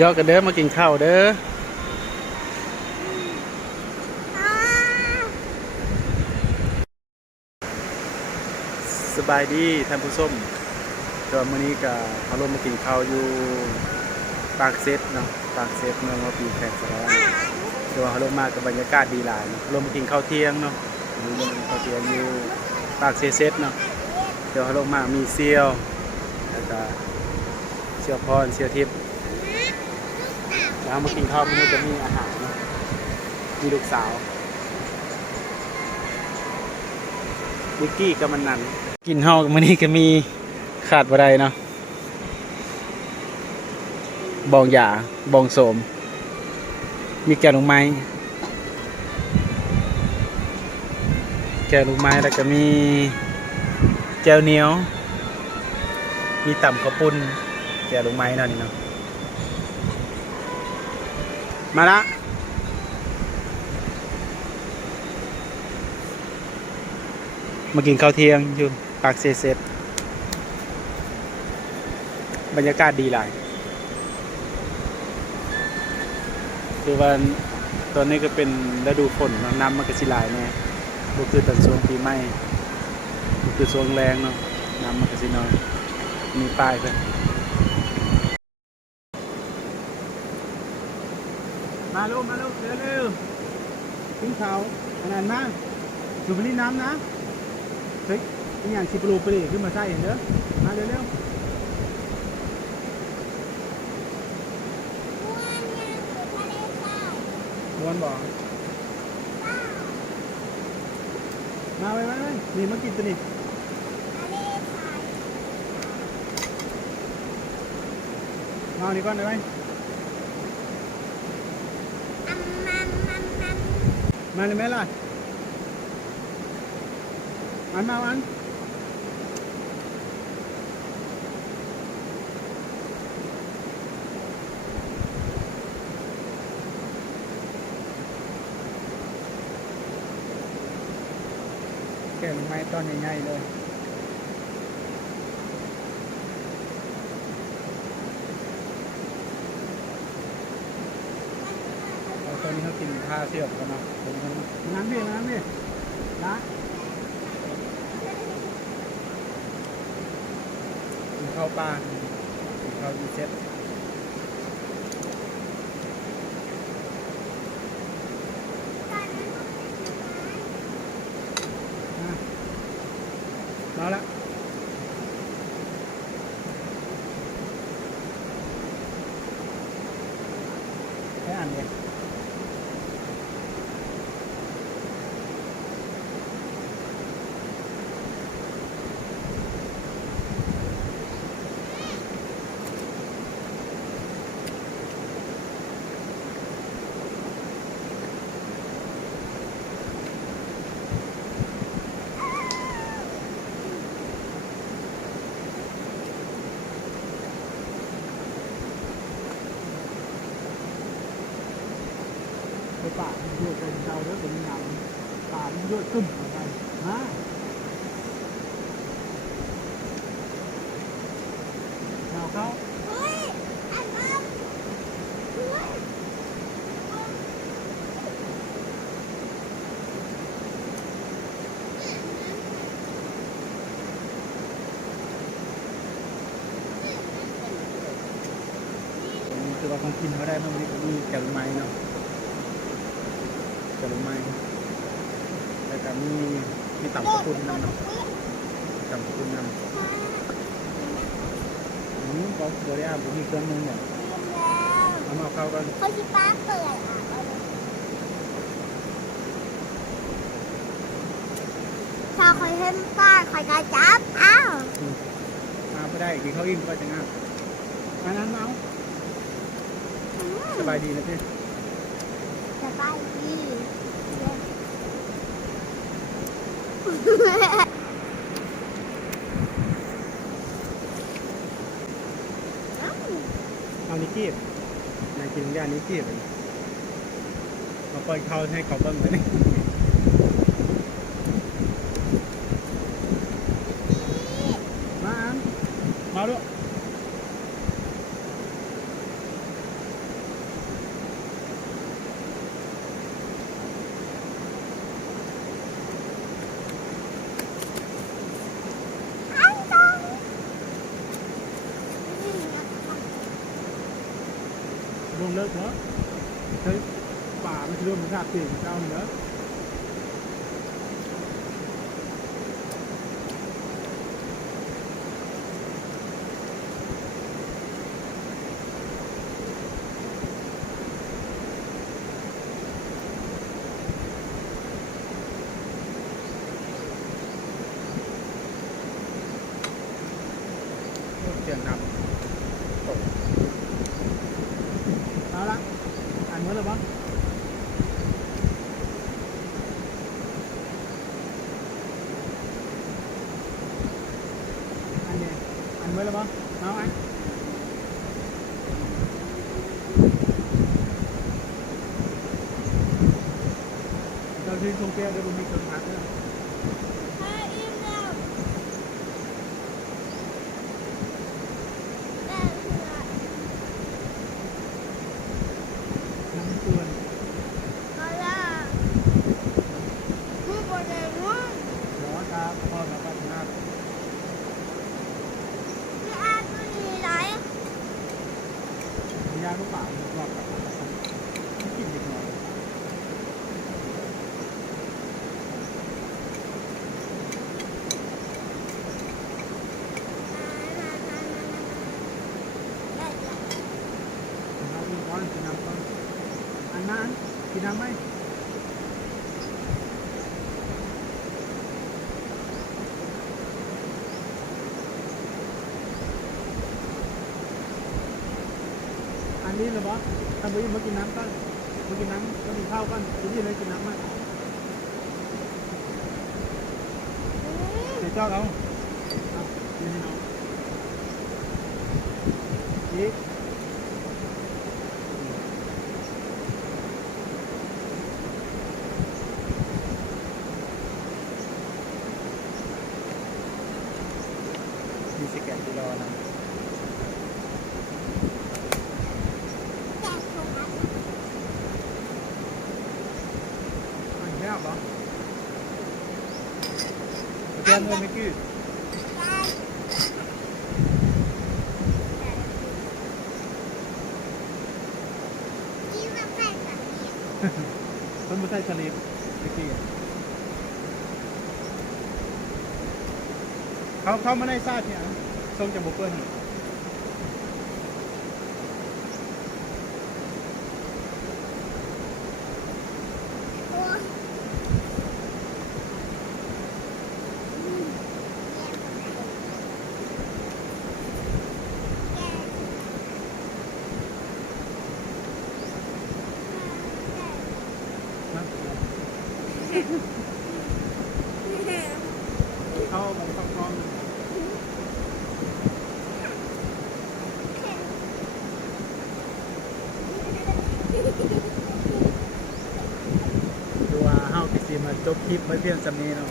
ยอกันเด้อมากินข้าวเด้อสบายดีท่านผู้ชมก็มื้อนี้ก็พาลงมากินข้าวอยู่ปากเซตเนาะปากเซตเมืองว่าปีแขกสะแล้วแต่ว่าพาลงมากับบรรยากาศดีหลายเนาะลงมากินข้าวเที่ยงเนาะอยู่ลงข้าวเที่ยงอยู่ปากเซตเนาะเดี๋ยวพาลงมามีเซียวแล้วก็เซียวพรเซียวทิพย์แล้วมากินข้าวมื้อนี้จะมีอาหารเนาะมีลูกสาวบิกกี้กับมันนันกินเฮามื้อนี้ก็มีขาดบ่ได้เนาะบองหยาบองโสมมีแกงลูกไม้แกงลูกไม้แล้วก็มีแจ่วเหนียวมีต่ำข้าวปุ้นแกงลูกไม้เนาะนี่เนาะมาละมากินข้าวเที่ยงอยู่ปากเซตบรรยากาศดีหลายคือว่าตอนนี้ก็เป็นฤดูฝนน้ำมันก็สิหลายแน่ก็คือตอนช่วงปีใหม่ก็คือช่วงแรงเนาะน้ำมันก็สิน้อยมีป้ายเพิ่นมาลูกเร็วๆขึ้นเขาขนาดมากสูบบุหรี่น้ำนะเฮ้ยนี่อย่างชิบลูปรีขึ้นมาใส่เห็นเด้อมาเร็วๆวนบอกมาไว้นี่มากินตัวนี้มาอันนี้ก่อนได้ไหมมาเลยไหมล่ะอันมาอันแกะลงไม้ตอนใหญ่ๆเลยตอนนี้เขากินผ้าเสียบกันเนาะน้ำพี่นะกินข้าวปลากินข้าวอีเซ็ตมาละแค่อันเดียวป่าเยอะเป็นเราแล้วเป็นหนาวป่าเยอะตึ้มอะไรฮะหนาวเขาคือว่าของกินเขาได้มันมีแกงไม้เนาะจะลงไม้แล้วก็มีต่ำกระปุนนำเนาะต่ำกระปุนนำบอกบริอาผมมีเครื่องนึงเนี่ยเอามาเข้ากันเขาชิป้าเปิดชาวคอยเห็นป้าคอยกระจับอ้าวมาไม่ได้กินข้าวอิ่มก็จะง่ายอันนั้นเอาสบายดีนะพี่สบายดีเอานิกี้นายกินยานิกี้ไปมาปล่อยเขาให้เขาบ้างไหมมาด้วย งเลิกเนาะใช้ป่ามันจะรวมเป็นชาติสี่เจ้าเนาะเสียงนำตก เอาละอ่านเมื่อไรบ้างอันเนี้ยอันเมื่อไรบ้างเอาอันเราที่ตรงเปียเดี๋ยวมันมีคนพักด้วยน้ำตัวนร้อนครับพอแล้วก็หน้ายาลูกเปล่ารอบกับที่กินเด็กน้อยน้ำร้อนกินน้ำก่อนอันนั้นกินน้ำไหมอันนี้เหรอบอสทำไปมากินน้ำก่อนมากินน้ำมากินข้าวก่อนกินที่เลยกินน้ำมาเดี๋ยวเจ้าเอากินให้น้องอีก มีสแกนที่รอนะ อันแค่บอสเตรียมเลยไม่กี้ต้นมะไส้ทะเลไม่กี้เขามาในซาดเนี่ยทรงจากบุเปิ้ลเขาไปเข้ากล้องดูว่าเฮากิสิมาจบคลิปไว้เพียงสำนี้เนาะ